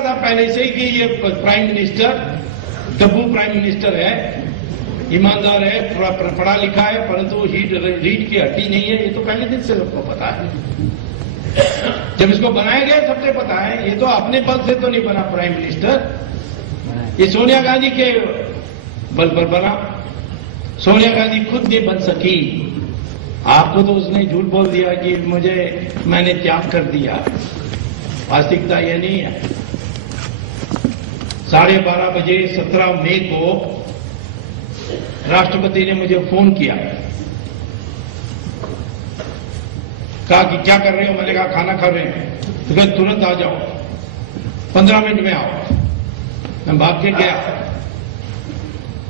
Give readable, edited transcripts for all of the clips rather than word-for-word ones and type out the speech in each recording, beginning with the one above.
था पहले से ही कि ये प्राइम मिनिस्टर डब्बू प्राइम मिनिस्टर है, ईमानदार है, पढ़ा लिखा है, परंतु रीढ़ की हड्डी नहीं है। ये तो पहले दिन से सबको पता है। जब इसको बनाया गया सबसे पता है। ये तो अपने बल से तो नहीं बना प्राइम मिनिस्टर, ये सोनिया गांधी के बल पर बना। सोनिया गांधी खुद नहीं बन सकी। आपको तो उसने झूठ बोल दिया कि मैंने त्याग कर दिया। वास्तविकता यह नहीं है। 12:30 बजे 17 मई को राष्ट्रपति ने मुझे फोन किया, कहा कि क्या कर रहे हो? मैंने कहा खाना खा रहे हैं। तो कहा तुरंत आ जाओ, 15 मिनट में आओ। मैं भाग के गया,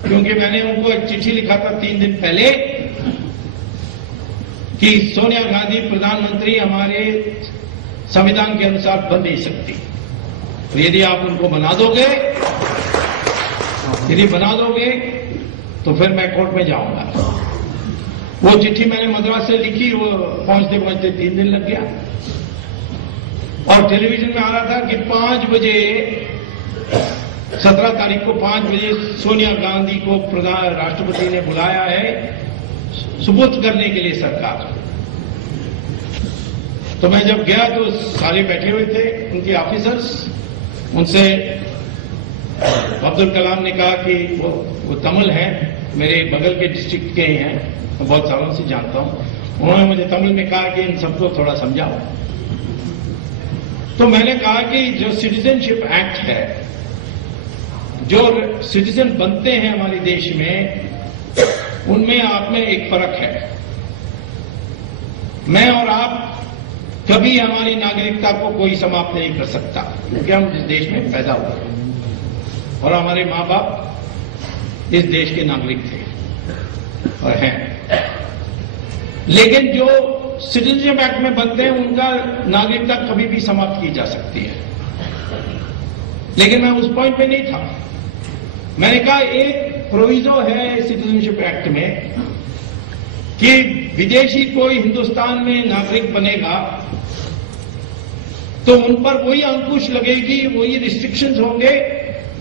क्योंकि मैंने उनको एक चिट्ठी लिखा था 3 दिन पहले कि सोनिया गांधी प्रधानमंत्री हमारे संविधान के अनुसार बन नहीं सकती। तो यदि आप उनको बना दोगे, तो फिर मैं कोर्ट में जाऊंगा। वो चिट्ठी मैंने मद्रास से लिखी, वो पहुंचते पहुंचते 3 दिन लग गया। और टेलीविजन में आ रहा था कि 5 बजे 17 तारीख को 5 बजे सोनिया गांधी को राष्ट्रपति ने बुलाया है सुपुर्द करने के लिए सरकार। तो मैं जब गया तो सारे बैठे हुए थे उनके ऑफिसर्स। उनसे अब्दुल कलाम ने कहा कि वो तमिल हैं, मेरे बगल के डिस्ट्रिक्ट के ही हैं, मैं बहुत सालों से जानता हूं। उन्होंने मुझे तमिल में कहा कि इन सबको थोड़ा समझाओ। तो मैंने कहा कि जो सिटीजनशिप एक्ट है, जो सिटीजन बनते हैं हमारे देश में, उनमें आप में एक फर्क है। मैं और आप कभी हमारी नागरिकता को कोई समाप्त नहीं कर सकता, क्योंकि हम इस देश में पैदा हुए और हमारे मां बाप इस देश के नागरिक थे और हैं। लेकिन जो सिटीजनशिप एक्ट में बनते हैं, उनका नागरिकता कभी भी समाप्त की जा सकती है। लेकिन मैं उस पॉइंट पे नहीं था। मैंने कहा एक प्रोविजो है सिटीजनशिप एक्ट में कि विदेशी कोई हिंदुस्तान में नागरिक बनेगा तो उन पर वही अंकुश लगेगी, वही रिस्ट्रिक्शंस होंगे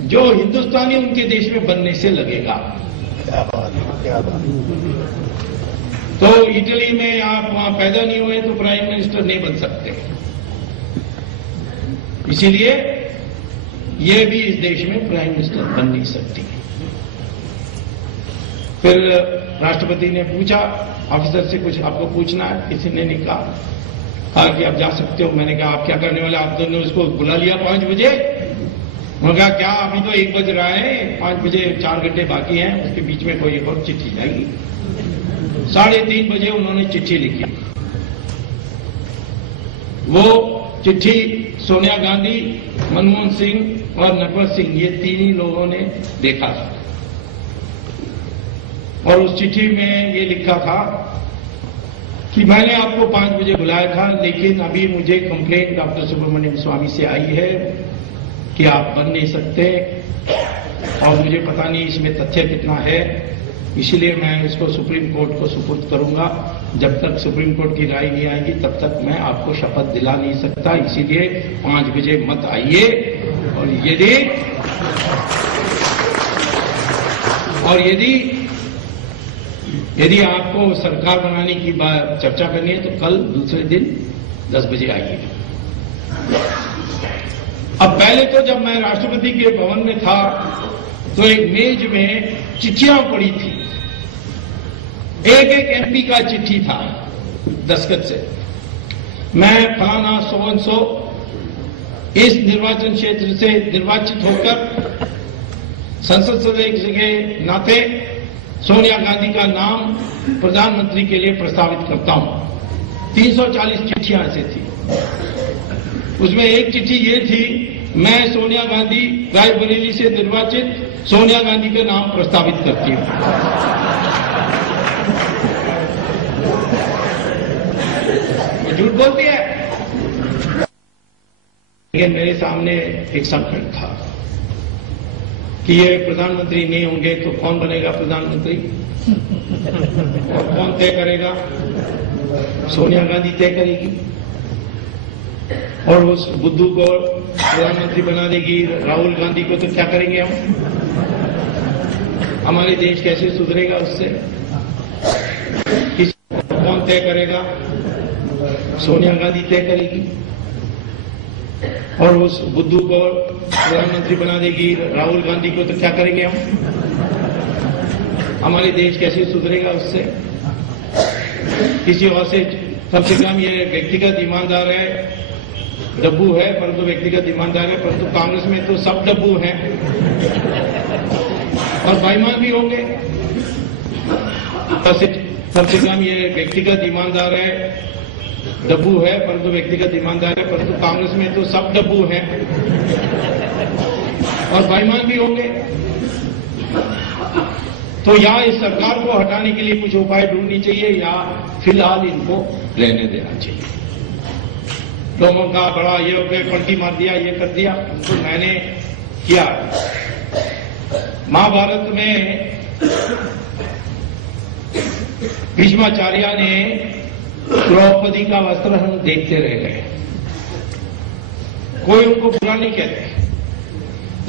जो हिंदुस्तानी उनके देश में बनने से लगेगा। तो इटली में आप वहां पैदा नहीं हुए तो प्राइम मिनिस्टर नहीं बन सकते। इसीलिए ये भी इस देश में प्राइम मिनिस्टर बन नहीं सकती। फिर राष्ट्रपति ने पूछा ऑफिसर से, कुछ आपको पूछना है? किसी ने नहीं कहा कि आप जा सकते हो। मैंने कहा आप क्या करने वाले? आप दोनों उसको बुला लिया 5 बजे। उन्होंने कहा क्या अभी तो 1 बज रहा है, 5 बजे 4 घंटे बाकी हैं, उसके बीच में कोई एक और चिट्ठी जाएगी। 3:30 बजे उन्होंने चिट्ठी लिखी। वो चिट्ठी सोनिया गांधी, मनमोहन सिंह और नटवर सिंह, ये 3 ही लोगों ने देखा था। और उस चिट्ठी में ये लिखा था कि मैंने आपको 5 बजे बुलाया था, लेकिन अभी मुझे कंप्लेंट डॉक्टर सुब्रमण्यम स्वामी से आई है कि आप बन नहीं सकते, और मुझे पता नहीं इसमें तथ्य कितना है, इसलिए मैं इसको सुप्रीम कोर्ट को सुपुर्द करूंगा। जब तक सुप्रीम कोर्ट की राय नहीं आएगी तब तक मैं आपको शपथ दिला नहीं सकता, इसीलिए 5 बजे मत आइए। और यदि आपको सरकार बनाने की बात चर्चा करनी है तो कल दूसरे दिन 10 बजे आइए। अब पहले तो जब मैं राष्ट्रपति के भवन में था तो एक मेज में चिट्ठियां पड़ी थी। एक एमपी का चिट्ठी था दस्तखत से, मैं फलाना सो इस निर्वाचन क्षेत्र से निर्वाचित होकर संसद सदस्य के नाते सोनिया गांधी का नाम प्रधानमंत्री के लिए प्रस्तावित करता हूं। 340 चिट्ठियां ऐसे थी। उसमें एक चिट्ठी ये थी, मैं सोनिया गांधी रायबरेली से निर्वाचित सोनिया गांधी का नाम प्रस्तावित करती हूं। झूठ बोलती है। लेकिन मेरे सामने एक संकट था कि ये प्रधानमंत्री नहीं होंगे तो कौन बनेगा प्रधानमंत्री, और कौन तय करेगा? सोनिया गांधी तय करेगी। और उस बुद्धू को प्रधानमंत्री बना देगी, राहुल गांधी को, तो क्या करेंगे हम? हमारे देश कैसे सुधरेगा उससे? कौन तय करेगा? सोनिया गांधी तय करेगी। और उस बुद्धू को प्रधानमंत्री बना देगी, राहुल गांधी को, तो क्या करेंगे हम? हमारे देश कैसे सुधरेगा उससे? किसी और से कम से कम ये व्यक्तिगत ईमानदार है, डब्बू है, परंतु व्यक्तिगत ईमानदार है, परंतु कांग्रेस में तो सब डब्बू हैं और बेईमान भी होंगे। कम से कम ये व्यक्तिगत ईमानदार है, डब्बू है, परंतु व्यक्तिगत ईमानदार है, परंतु कांग्रेस में तो सब डब्बू हैं और बेईमान भी होंगे। तो या इस सरकार को हटाने के लिए कुछ उपाय ढूंढनी चाहिए या फिलहाल इनको रहने देना चाहिए। लोगों का बड़ा ये हो गया, पलटी मार दिया, ये कर दिया, तो मैंने किया। महाभारत में भीष्माचार्य ने द्रौपदी का वस्त्र हम देखते रह गए, कोई उनको बुरा नहीं कहते,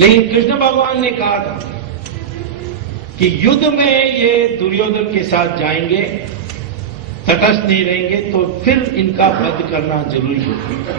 लेकिन कृष्ण भगवान ने कहा था कि युद्ध में ये दुर्योधन के साथ जाएंगे, तटस्थ नहीं रहेंगे, तो फिर इनका वध करना जरूरी होगा।